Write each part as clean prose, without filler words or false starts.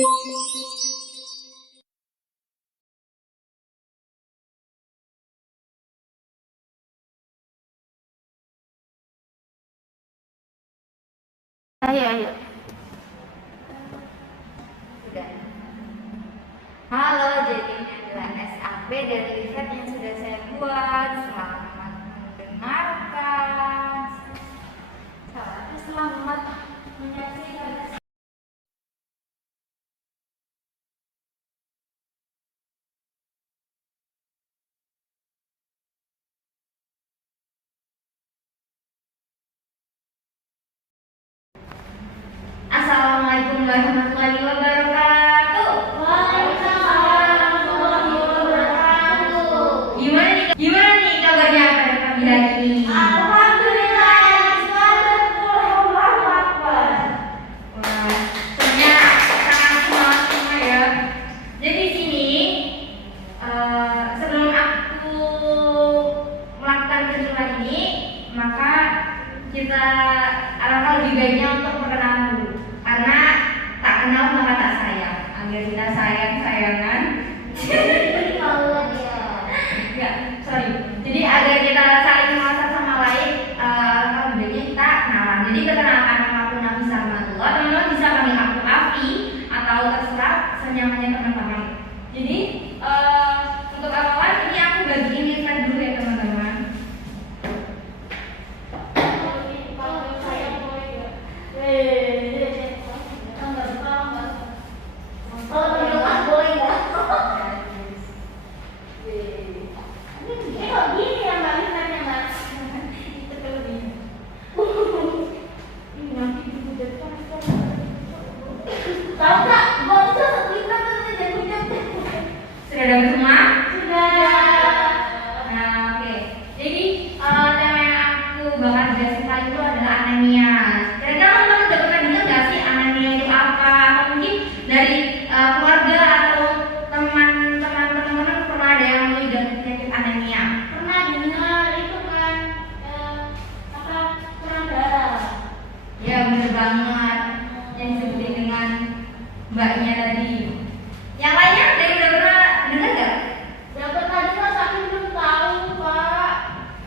Ayo. Sudah. Halo, jadi ini adalah SAP dari riset yang sudah saya buat. Selamat mendengarkan. Selamat menyaksikan. Assalamualaikum warahmatullahi wabarakatuh. Waalaikumsalam warahmatullahi wabarakatuh. Gimana nih kabarnya pada pagi hari ini? Alhamdulillah, Allahu Akbar. Wah, semuanya sangat semangat semua ya. Jadi di sini sebelum aku melakukan kejuaraan ini, maka kita alangkah lebih baiknya untuk perkenalan dulu. Karena tak kenal maka tak sayang. Agar kita sayang-sayangan. Enggak, sorry. Jadi agar kita saling mengenal satu sama lain, alangkah lebih baiknya kita kenalan. Jadi perkenalkan, nama aku Nafisa Rahmatullah. Teman-teman bisa panggil aku Afi atau terserah senyamannya teman-teman. Jadi untuk awal ini aku bagiin slide dulu ya teman-teman. Sudah dapat semua? Nah, oke. Jadi tema yang aku bakal jelasin kali itu adalah anemia. Kira-kira teman-teman udah pernah dengar nggak sih anemia itu apa? Atau mungkin dari keluarga atau teman-teman pernah ada yang mengidap penyakit anemia? Pernah dengar itu kan kurang darah. Ya bener banget. Yang disebutin dengan mbaknya tadi. Yang lainnya ada yang udah pernah dengar nggak? Udah pernah dengar tapi belum tahu, Pak.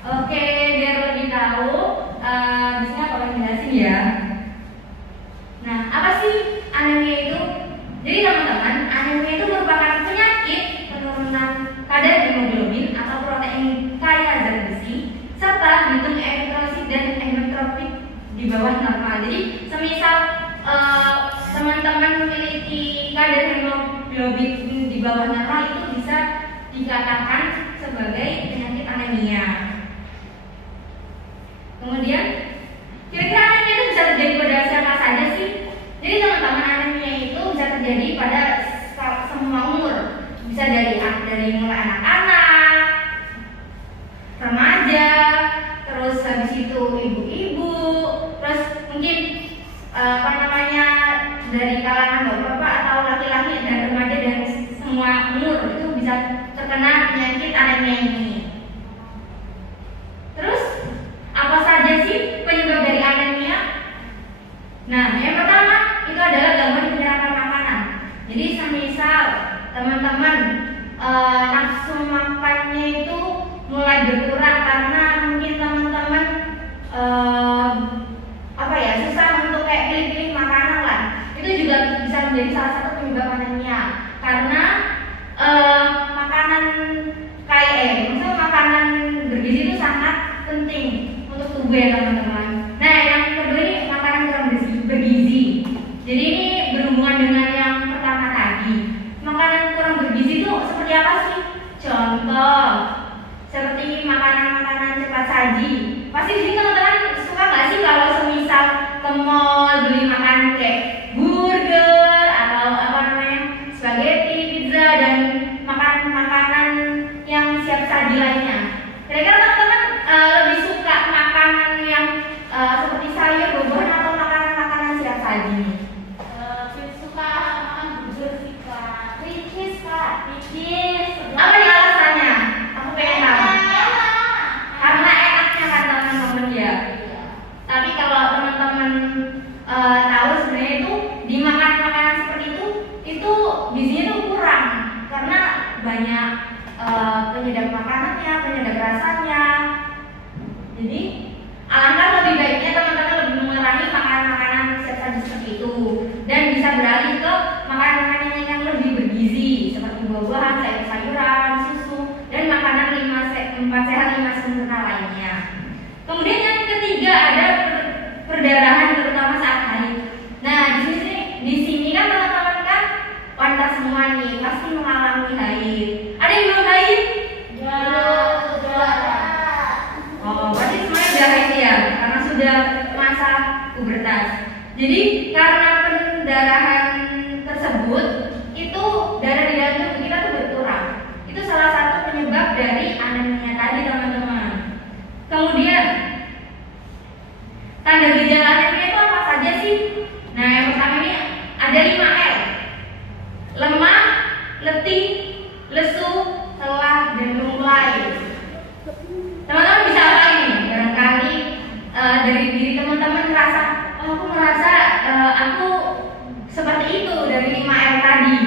Oke, biar lebih tahu, di sini aku akan jelasin ya. Nah, apa sih anemia itu? Jadi teman-teman, anemia itu merupakan penyakit penurunan kadar hemoglobin atau protein kaya zat besi serta jantung eritrosit dan hemotropic di bawah normal. Jadi, semisal teman-teman memiliki kadar hemoglobin di bawah normal itu bisa dikatakan sebagai penyakit anemia. Kemudian, kira-kira anemia itu bisa terjadi pada siapa saja sih? Jadi teman-teman, anemia itu bisa terjadi pada semua umur. Bisa dari mulai anak-anak, remaja, terus habis itu ibu-ibu, terus mungkin dari kalangan bapak-bapak atau laki-laki dan remaja dan semua umur itu bisa terkena penyakit anemia ini. Terus apa saja sih penyebab dari anemia? Nah, yang pertama itu adalah gangguan penyerapan makanan. Jadi semisal teman-teman nafsu makannya itu mulai berkurang karena mungkin teman-teman susah untuk kayak pilih-pilih makanan lah. Itu juga bisa menjadi salah satu penyebab anemia. Karena makanan makanan bergizi itu sangat penting untuk tubuh ya teman-teman. Nah, yang kedua ini makanan kurang bergizi. Jadi ini berhubungan dengan yang pertama tadi. Makanan kurang bergizi itu seperti apa sih? Contoh seperti makanan-makanan cepat saji. Pasti di sini teman-teman suka nggak sih kalau semisal ke mall beli makan kayak burger atau spaghetti, pizza dan makanan-makanan yang siap saji lainnya. Kira-kira teman-teman lebih suka makanan yang seperti sayur, buah-buahan atau makanan-makanan siap saji? Suka makan burger sih, Kak. Ricis, Kak. Ricis. Apa ya alasannya? Aku pengen tahu. Karena enaknya kan teman-teman ya. Tapi kalau teman-teman tahu sebenarnya itu di makanan-makanan seperti itu pubertas. Jadi karena pendarahan tersebut itu darah di dalam tubuh kita tuh berkurang. Itu salah satu penyebab dari anemia tadi teman-teman. Kemudian tanda gejala anemia itu apa saja sih? Nah, yang pertama ini ada 5L. Lemah, letih, lesu, lelah, dan lunglai. Teman-teman bisa apa ini? Barangkali dari diri teman-teman merasa, aku merasa aku seperti itu dari 5L tadi.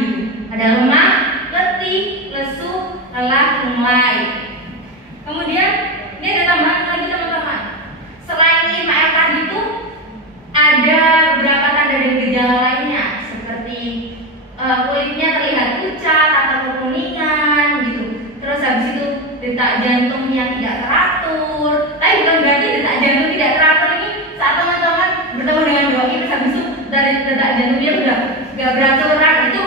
Ada lemah, letih, lesu, lelah, lunglai. Kemudian ini ada tambahan lagi teman-teman. Selain 5L tadi itu ada beberapa tanda dan gejala lainnya seperti kulitnya terlihat pucat atau kekuningan gitu. Terus habis itu detak jantung yang tidak teratur. Tapi bukan berarti detak jantung tidak teratur ini saat teman-teman bertemu dengan doi terus habis itu dari detak jantungnya udah nggak beraturan. Itu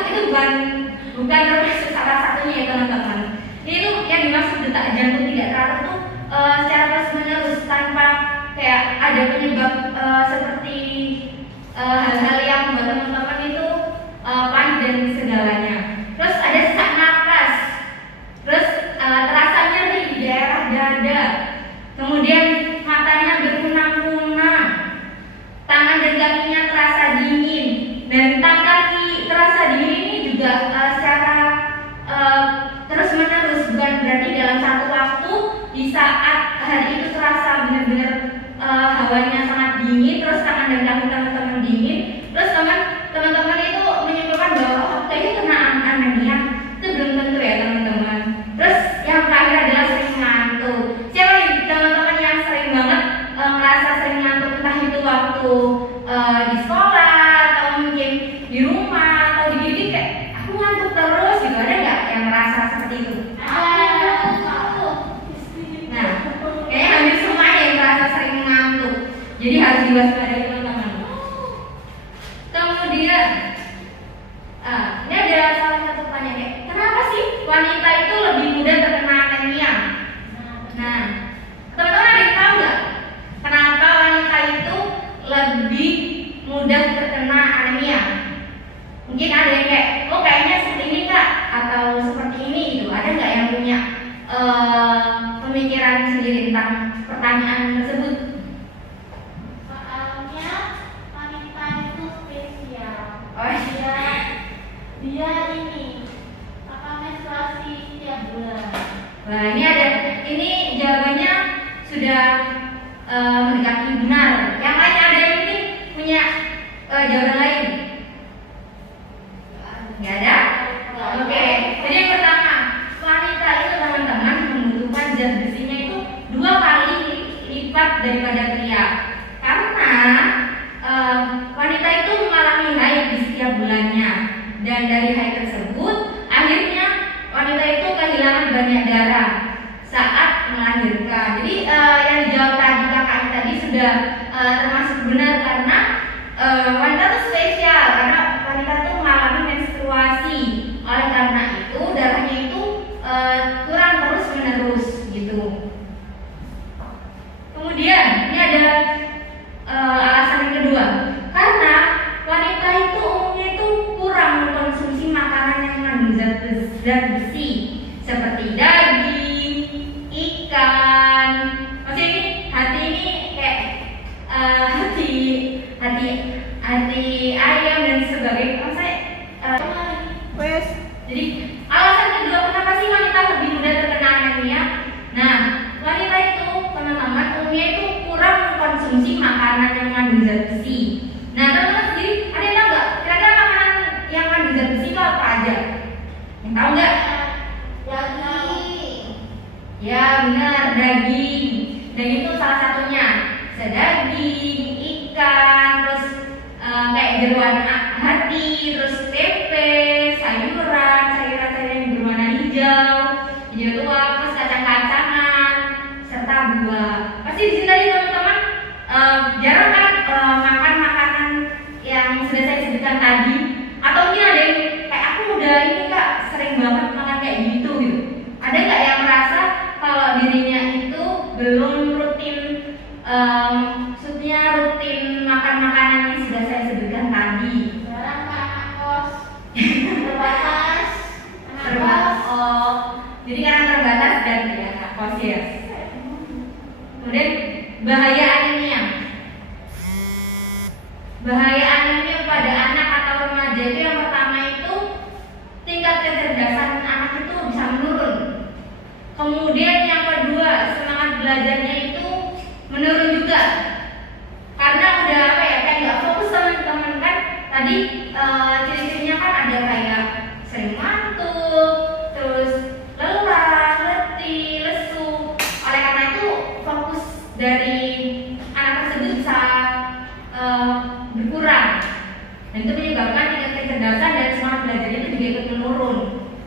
bukan termasuk salah satunya ya teman-teman. Itu yang dimaksud detak jantung tidak teratur tuh secara terus menerus tanpa kayak ada penyebab seperti hal-hal yang buat teman-teman itu panik dan segalanya. Terus ada sesak napas, terus terasa nyeri di daerah dada, kemudian matanya berkunang-kunang, tangan dan kakinya terasa dingin, dan tangan kaki terasa dingin ini juga secara terus menerus, bukan berarti dalam satu waktu di saat hari itu terasa benar-benar hawanya sangat dingin, terus tangan dan kaki teman-teman dingin, terus teman-teman itu menyimpulkan bahwa kayaknya kena anemia. Itu belum tentu ya teman-teman. Terus yang terakhir adalah sering ngantuk. Siapa nih teman-teman yang sering banget merasa sering ngantuk, entah itu waktu di sekolah atau mungkin di rumah atau di didik kayak aku ngantuk terus gitu, ada nggak yang merasa seperti itu? Nah, kayaknya hampir semuanya yang merasa sering ngantuk. Jadi harus diwaspadai teman-teman. Kemudian ini ada salah satu pertanyaan kayak kenapa sih wanita itu lebih mudah terkena anemia? Nah, teman-teman ada yang tahu nggak kenapa wanita itu lebih mudah terkena anemia? Mungkin ada yang kayak, oh kayaknya seperti ini kak, atau seperti ini gitu. Ada nggak yang punya pemikiran sendiri tentang pertanyaan tersebut? Soalnya wanita itu spesial. Oh iya. Dia ini menstruasi tiap bulan. Nah ini jawabannya sudah mendekati benar. Yang lain ada yang mungkin punya jawaban lain? Nggak ada? Oke. Jadi yang pertama, wanita itu teman-teman membutuhkan zat besinya itu 2 kali lipat daripada pria. Karena wanita itu mengalami haid di setiap bulannya, dan dari haid tersebut akhirnya wanita itu kehilangan banyak darah saat melahirkan. Jadi yang dijawab tadi kakaknya tadi sudah termasuk benar karena wanita itu spesial karena wanita itu mengalami menstruasi. Oleh karena itu darahnya itu kurang terus menerus gitu. Kemudian ini ada alasan yang kedua, karena wanita itu umumnya itu kurang mengkonsumsi makanan yang mengandung zat besi seperti daging, ikan. Maksudnya ini hati ini kayak hati ayam dan sebagainya. Maksudnya jadi alasan kedua kenapa sih wanita lebih mudah terkena anemia? Nah, wanita itu teman-teman umumnya itu kurang mengkonsumsi makanan yang mengandung zat besi. Nah, teman-teman sendiri ada yang tahu nggak kira-kira makanan yang mengandung zat besi itu apa aja? Yang tahu nggak? Daging. Ya benar, daging. Daging itu salah satunya. Daging, ikan, terus kayak jeruan hati, terus tempe, sayuran yang berwarna hijau, hijau tua, terus kacang-kacangan, serta buah. Pasti di sini tadi teman-teman jarang kan makan makanan yang sudah saya sebutkan tadi, atau mungkin ada yang kayak aku udah ini kak sering banget makan kayak gitu. Ada nggak yang merasa kalau dirinya itu belum rutin, maksudnya rutin makan bahaya anemia pada anak atau remaja itu yang pertama itu tingkat kecerdasan anak itu bisa menurun. Kemudian yang kedua, semangat belajarnya itu menurun juga. Karena udah apa ya, kayak nggak fokus teman-teman kan. Tadi ciri-cirinya kan ada kayak sering ngantuk, terus lelah, letih, lesu. Oleh karena itu fokus dari anak tersebut bisa berkurang. Dan itu menyebabkan tingkat kecerdasan dan semangat belajarnya itu juga ikut menurun.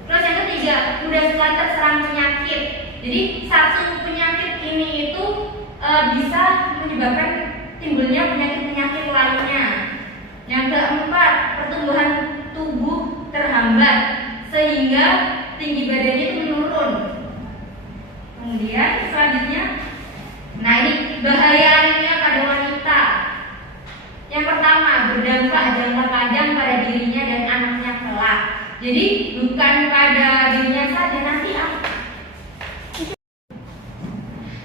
Terus yang ketiga, mudah sekali terserang penyakit. Jadi satu penyakit ini itu bisa menyebabkan timbulnya penyakit-penyakit lainnya. Yang keempat, pertumbuhan tubuh terhambat sehingga tinggi badannya itu menurun. Kemudian selanjutnya, nah ini bahaya anemia pada wanita. Yang pertama, berdampak jangka panjang pada dirinya dan anaknya kelak. Jadi bukan pada dirinya saja, nanti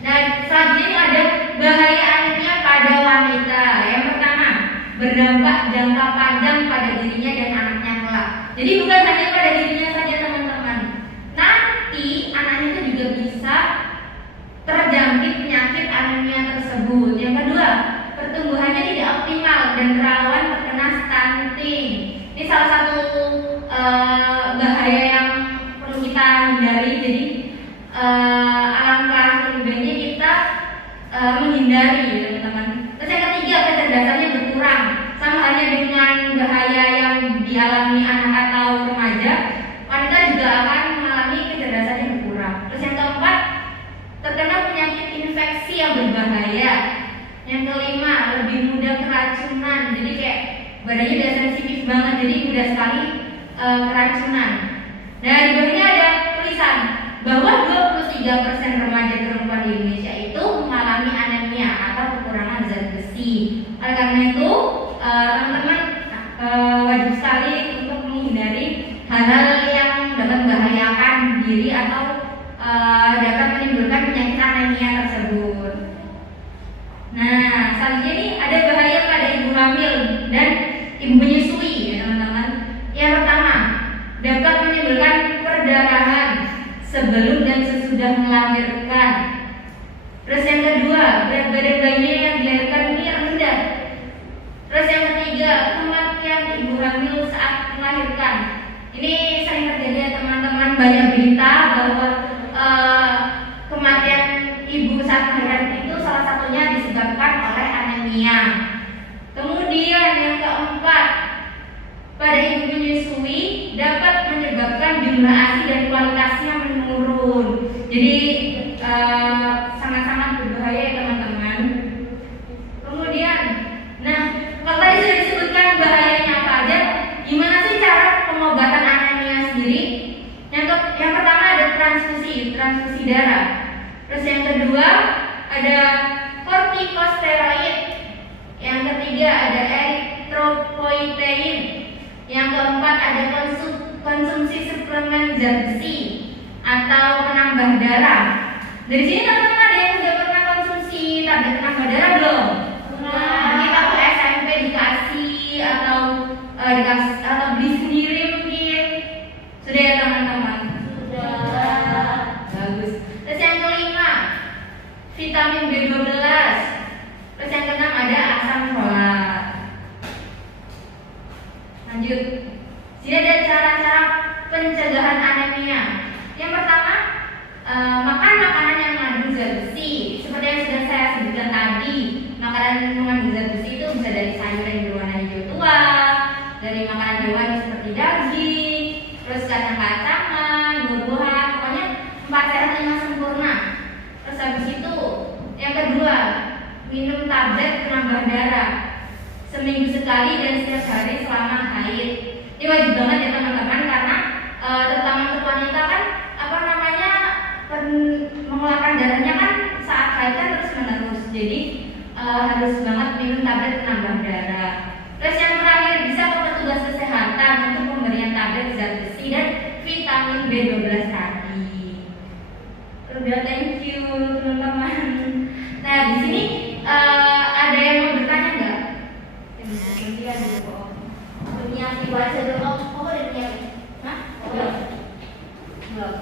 dan selanjutnya ada bahaya anemia pada wanita. Yang pertama, berdampak jangka panjang pada dirinya dan anaknya kelak. Jadi bukan hanya pada dirinya saja teman-teman. Nanti anaknya itu juga bisa terjangkit penyakit anemia tersebut. Yang kedua, pertumbuhannya tidak optimal dan rawan terkena stunting. Ini salah satu bahaya yang perlu kita hindari. Jadi alangkah lebih baiknya kita menghindari teman-teman. Terus yang ketiga, kecerdasannya berkurang. Sama halnya dengan bahaya yang dialami anak atau remaja, wanita juga akan mengalami kecerdasannya berkurang. Terus yang keempat, terkena penyakit infeksi yang berbahaya. Yang kelima, lebih mudah keracunan. Jadi kayak badannya udah sensitif banget, jadi mudah sekali keracunan. Nah di bawahnya ada tulisan bahwa 23% remaja perempuan di Indonesia itu mengalami anemia atau kekurangan zat besi. Oleh karena itu teman-teman wajib sekali untuk menghindari hal-hal yang dapat membahayakan diri atau dapat menimbulkan penyakit anemia tersebut. Nah, selanjutnya ini ada bahaya pada ibu hamil dan ibu menyusui ya teman-teman. Yang pertama, dapat menimbulkan perdarahan sebelum dan sesudah melahirkan. Terus yang kedua, berat badan bayinya yang dilahirkan ini rendah. Terus yang ketiga, kematian ibu hamil saat melahirkan. Ini sering terjadi ya teman-teman, banyak berita bahwa kematian ibu saat melahirkan itu salah satunya disebabkan oleh anemia. Kemudian yang keempat, pada ibu menyusui dapat menyebabkan jumlah ASI dan kualitasnya menurun. Jadi sangat-sangat berbahaya ya teman-teman. Kemudian, nah kalau tadi sudah disebutkan bahayanya apa aja, gimana sih cara pengobatan anemia sendiri? Yang pertama ada transfusi darah. Terus yang kedua ada kortikosteroid. Yang ketiga ada eritropoietin. Yang keempat ada konsumsi suplemen zat besi atau penambah darah. Dari sini teman-teman ada yang sudah pernah konsumsi tablet penambah darah belum? Kita ke SMP dikasih atau beli sendiri mungkin. Sudah ya teman-teman? Sudah. Bagus. Terus yang kelima, vitamin B12. Terus yang keenam ada asam folat. Lanjut. Sini ada cara-cara pencegahan anemia. Yang pertama, makan makanan yang mengandung zat besi. Seperti yang sudah saya sebutkan tadi, makanan mengandung zat besi itu bisa dari sayuran yang berwarna hijau tua, dari makanan hewan seperti daging, terus kacang-kacangan, buah-buahan, pokoknya 4 sehat 5 sempurna. Terus habis itu, yang kedua, minum tablet penambah darah seminggu sekali dan setiap hari selama haid. Ini wajib banget ya teman-teman, karena terutama untuk wanita kan mengeluarkan darahnya kan saat haid kan terus menerus. Jadi harus banget minum tablet penambah darah. Terus yang terakhir, bisa ke petugas kesehatan untuk pemberian tablet zat besi dan vitamin B12 tadi. Udah, thank you teman-teman. Nah di sini ada yang mau bertanya nggak? masih baca dulu. Kamu udah nyiapin? Hah? Belum. Belum.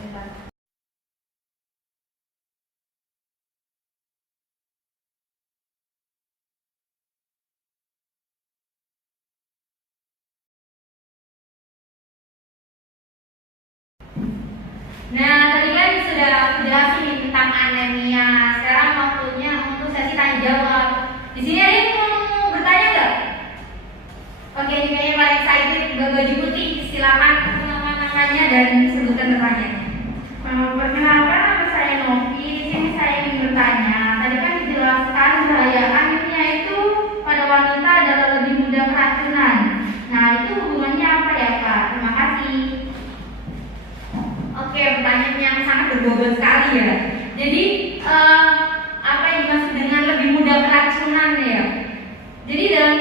Bentar. Nah, tadi kan sudah aku jelasin nih tentang anemia. Sekarang waktunya untuk sesi tanya jawab. Di sini ada yang mau bertanya nggak? Oke, ini kayaknya paling excited baju putih. Silakan nama-namanya dan sebutkan pertanyaannya. Perkenalkan, nama saya Novi. Di sini saya ingin bertanya. Tadi kan dijelaskan bahaya anemia itu pada wanita adalah lebih mudah keracunan. Nah, itu hubungannya apa ya, Kak? Terima kasih. Oke, pertanyaan yang sangat berbobot sekali ya. Jadi apa yang dimaksud dengan lebih mudah keracunan ya? Jadi dalam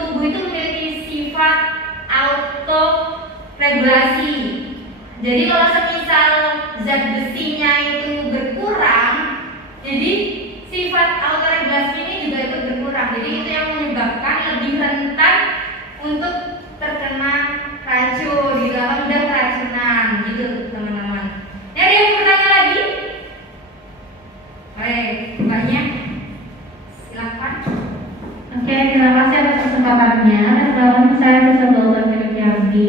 tubuh itu memiliki sifat auto regulasi. Jadi kalau semisal zat besinya itu berkurang, jadi sifat auto regulasi ini juga ikut berkurang. Jadi itu yang menyebabkan lebih rentan untuk terkena racun, gitu, mudah keracunan, gitu teman-teman. Ada yang mau bertanya lagi? Baik, banyak. Silakan. Oke, terima kasih atas kesempatannya. Perkenalkan, saya Risa Dr. Philip Yardi.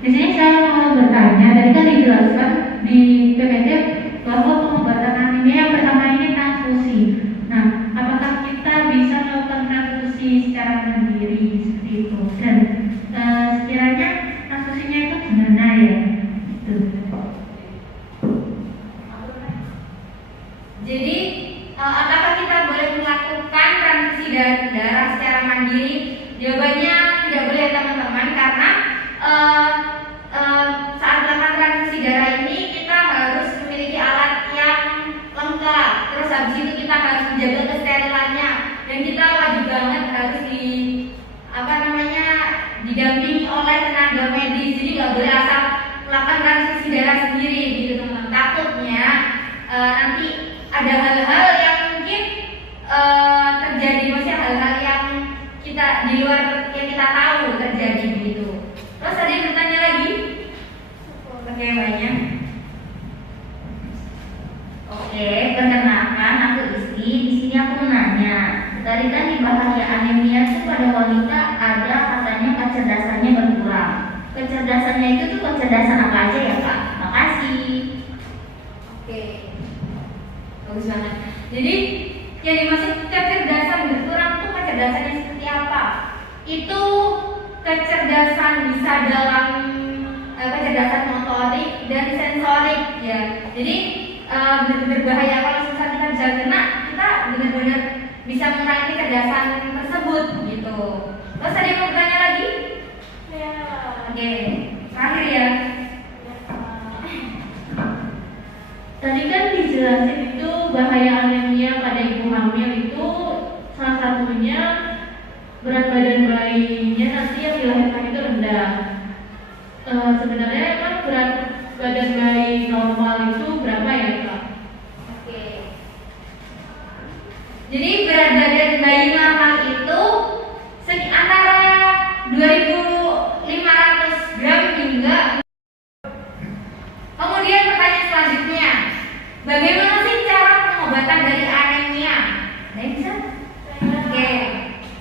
Di sini saya mau bertanya, tadi kan dijelaskan di PPT bahwa pengobatan anemia yang pertama ini transfusi. Nah, apakah kita bisa melakukan transfusi secara mandiri seperti itu? Dan sekiranya transfusinya itu gimana ya? Gitu. Jadi apakah kita boleh melakukan transfusi darah secara mandiri? Jawabannya tidak boleh teman-teman, karena saat melakukan transfusi darah ini kita harus memiliki alat yang lengkap. Terus habis itu kita harus menjaga kesterilannya, dan kita wajib banget harus didampingi oleh tenaga medis. Jadi nggak boleh asal melakukan transfusi darah sendiri gitu teman-teman. Takutnya nanti ada hal-hal yang mungkin terjadi, maksudnya hal-hal yang kita di luar yang kita tahu terjadi gitu. Terus ada yang bertanya lagi? Oke, banyak. Oke, perkenalkan aku Isti. Di sini aku menanya. Tadi kan di bahaya anemia itu pada wanita ada katanya kecerdasannya berkurang. Kecerdasannya itu tuh kecerdasan apa aja ya, Kak? Makasih. Oke, bagus banget. Jadi yang dimaksud kecerdasan berkurang tuh kecerdasannya seperti apa? Itu kecerdasan bisa dalam kecerdasan motorik dan sensorik ya. Jadi benar-benar bahaya kalau misalnya kita bisa kena, kita benar-benar bisa mengurangi kecerdasan tersebut gitu. Terus ada yang mau bertanya lagi? Ya. Oke, terakhir ya. Tadi kan dijelasin itu bahaya anemia pada ibu hamil itu salah satunya berat badan bayinya nanti yang dilahirkan itu rendah. Sebenarnya emang berat badan bayi normal itu berapa ya, Kak? Oke. Jadi berat badan bayi normal itu antara 2.500 gram hingga. Kemudian pertanyaan selanjutnya, bagaimana sih cara pengobatan dari anemia? Ada yang bisa? Oke,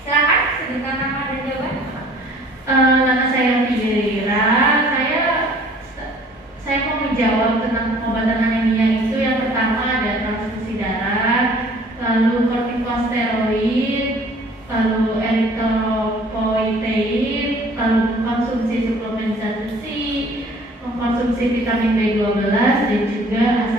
silakan sebutkan nama dan jawaban. Nama saya Fidera. Saya mau menjawab tentang pengobatan anemia itu. Yang pertama ada transfusi darah, lalu kortikosteroid, lalu eritropoietin, lalu konsumsi suplemen zat besi, mengkonsumsi vitamin B12 dan juga asam